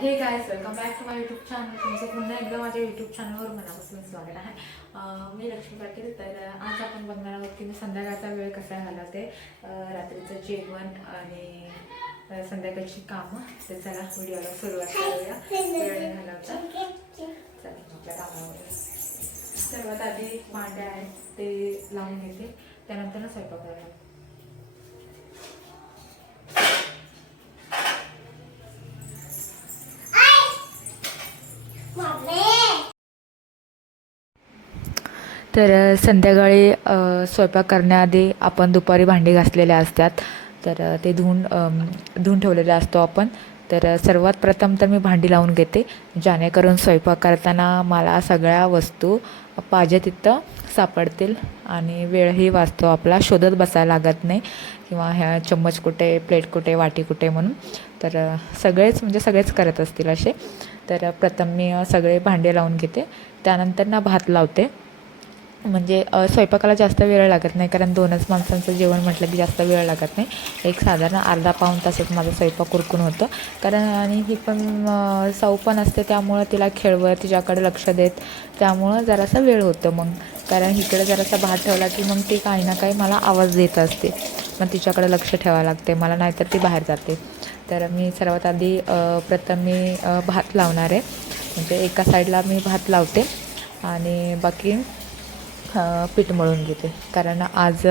हे guys, welcome back to my YouTube channel. तुमचं पुन्हा एकदा माझ्या यूट्यूब चॅनलवर मनापासून स्वागत आहे. मी लक्ष्मी पाटील. तर आज आपण बघणार आहोत की मी संध्याकाळचा वेळ कसा घालवते, रात्रीचं जेवण आणि संध्याकाळची कामं. तर चला व्हिडिओला सुरुवात करूया. वेळ घालवता चला आपल्या कामावर. सर्वात आधी भांडे आहेत ते लावून घेते, त्यानंतर स्वयंपाक करायला. तर संध्याकाळी स्वयंपाक करण्याआधी आपण दुपारी भांडी घासलेले असतात, तर ते धुवून ठेवलेले असतो आपण. तर सर्वात प्रथम तर मी भांडी लावून घेते, जेणेकरून स्वयंपाक करताना मला सगळ्या वस्तू पाहिजे तिथं सापडतील आणि वेळही वाचतो आपला, शोधत बसायला लागत नाही किंवा ह्या चम्मच कुठे, प्लेट कुठे, वाटी कुठे म्हणून. तर सगळेच करत असतील असे. तर प्रथम मी सगळे भांडे लावून घेते, त्यानंतर ना भात लावते. म्हणजे स्वयंपाकाला जास्त वेळ लागत नाही, कारण 2च माणसांचं जेवण म्हटलं की जास्त वेळ लागत नाही. एक साधारण अर्धा पाऊण तासात माझा स्वयंपाक उरकून होतं. कारण आणि ही पण सौ पण असते, त्यामुळं तिला खेळवत तिच्याकडे लक्ष देत, त्यामुळं जरासा वेळ होतं मग. कारण इकडे जरासा भात ठेवला की मग ती काही ना काही मला आवाज देत असते, मग तिच्याकडे लक्ष ठेवावं लागते मला, नाहीतर ती बाहेर जाते. तर मी सर्वात आधी प्रथम मी भात लावणार आहे. म्हणजे एका साईडला मी भात लावते आणि बाकी पीठ मळून घेते. कारण आज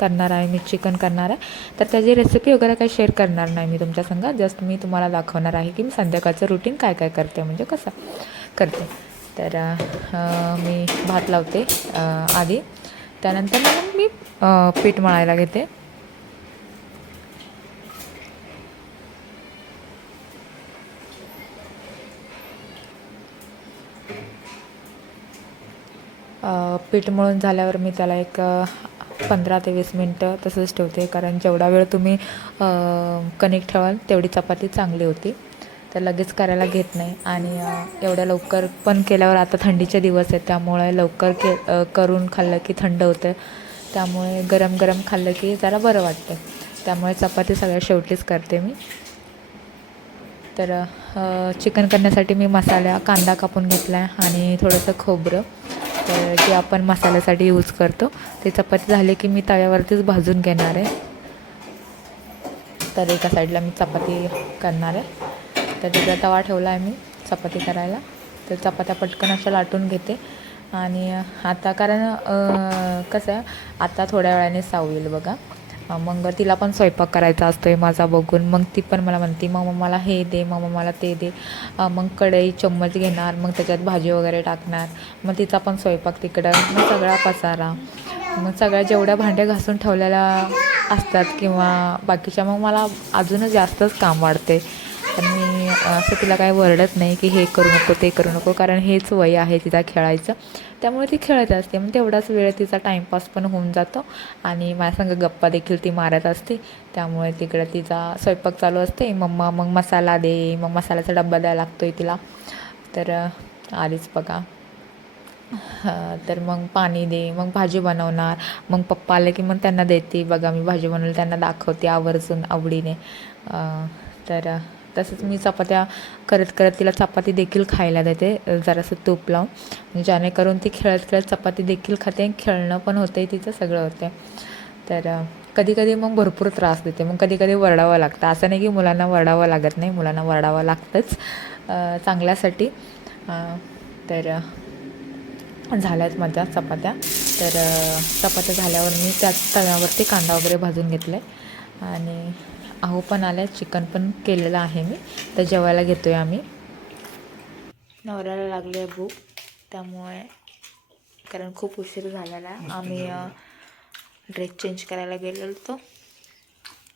करणार आहे मी, चिकन करणार आहे. तर त्याची रेसिपी वगैरे काही शेअर करणार नाही मी तुमच्या संग. जस्ट मी तुम्हाला दाखवणार आहे की मी संध्याकाळचं रुटीन काय काय करते, म्हणजे कसं करते. तर मी भात लावते आधी, त्यानंतर मग मी पीठ मळायला घेते. पीठ मळून झाल्यावर मी त्याला एक 15 ते 20 मिनटं तसंच ठेवते, कारण जेवढा वेळ तुम्ही कणिक ठेवाल तेवढी चपाती चांगली होती. तर लगेच करायला घेत नाही, आणि एवढ्या लवकर पण केल्यावर आता थंडीचे दिवस आहेत, त्यामुळे लवकर करून खाल्लं की थंड होतं, त्यामुळे गरम गरम खाल्लं की जरा बरं वाटतं. त्यामुळे चपाती सगळ्यात शेवटीच करते मी. तर चिकन करण्यासाठी मी कांदा कापून घेतला आहे आणि थोडंसं खोबरं, तर जे आपण मसाल्यासाठी यूज करतो. ते चपाती झाली की मी तव्यावरतीच भाजून घेणार आहे. तर एका साईडला मी चपाती करणार आहे, तर तिकडे तवा ठेवला आहे मी चपाती करायला. तर चपात्या पटकन अशा लाटून घेते. आणि आता कारण कसं आहे, आता थोड्या वेळाने साऊ येईल बघा, मग तिला पण स्वयंपाक करायचा असतो आहे माझा बघून. मग ती पण मला म्हणते, मग मला हे दे, मग मला ते दे. मग कढई चम्मच घेणार, मग त्याच्यात भाजी वगैरे टाकणार, मग तिचा पण स्वयंपाक तिकडं, मग सगळा पसारा, मग सगळ्या जेवढ्या भांड्या घासून ठेवलेल्या असतात किंवा बाकीच्या, मग मला अजूनच जास्तच काम वाढते. पण मी असं तिला काही वरडत नाही की हे करू नको, ते करू नको, कारण हेच वय आहे तिचा खेळायचं, त्यामुळे ती खेळत असते. मग तेवढाच वेळ तिचा टाईमपास पण होऊन जातो आणि माझ्यासंग गप्पा देखील ती मारत असते. त्यामुळे तिकडं तिचा स्वयंपाक चालू असते. मम्मा मग मसाला दे, मग मसाल्याचा डब्बा द्यायला लागतो आहे तिला. तर आधीच बघा. तर मग पाणी दे, मग भाजी बनवणार, मग पप्पा आले की मग त्यांना देते, बघा मी भाजी बनवली, त्यांना दाखवते आवर्जून आवडीने. तर तसंच मी चपात्या करत करत तिला चपाती देखील खायला देते, जरासं तूप लावून, जेणेकरून ती खेळत खेळत चपाती देखील खाते, खेळणं पण होतं आहे तिचं, सगळं होतं आहे. तर कधी कधी मग भरपूर त्रास देते, मग कधी कधी वरडावं लागतं. असं नाही की मुलांना वरडावं लागत नाही, मुलांना वरडावं लागतंच चांगल्यासाठी. तर झाल्यात माझ्या चपात्या. तर चपात्या झाल्यावर मी त्याच तव्यावरती कांदा वगैरे भाजून घेतला आहे, आणि अहो पण आल्या, चिकन पण केलेलं आहे मी. तर जेवायला घेतो आहे आम्ही. नवऱ्याला लागली आहे भूक, त्यामुळे कारण खूप उशीर झालेला आहे. आम्ही ड्रेस चेंज करायला गेलेलो होतो.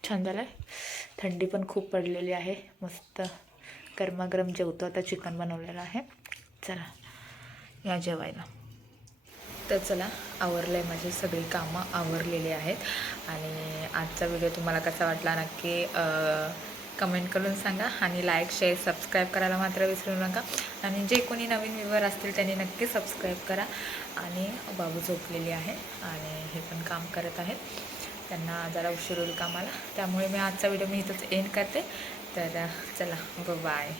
छान झालं आहे. थंडी पण खूप पडलेली आहे, मस्त गरमागरम जेवतो. आता चिकन बनवलेलं आहे. चला या जेवायला. तर चला, आवरलं आहे, माझी सगळी कामं आवरलेली आहेत. आणि आजचा व्हिडिओ तुम्हाला कसा वाटला नक्की कमेंट करून सांगा, आणि लाईक, शेअर, सबस्क्राईब करायला मात्र विसरू नका. आणि जे कोणी नवीन व्ह्यूवर असतील त्यांनी नक्की सबस्क्राईब करा. आणि बाबू झोपलेली आहे आणि हे पण काम करत आहेत, त्यांना जरा उशीर होईल कामाला, त्यामुळे मी आजचा व्हिडिओ इथंच एंड करते. तर चला, बाय.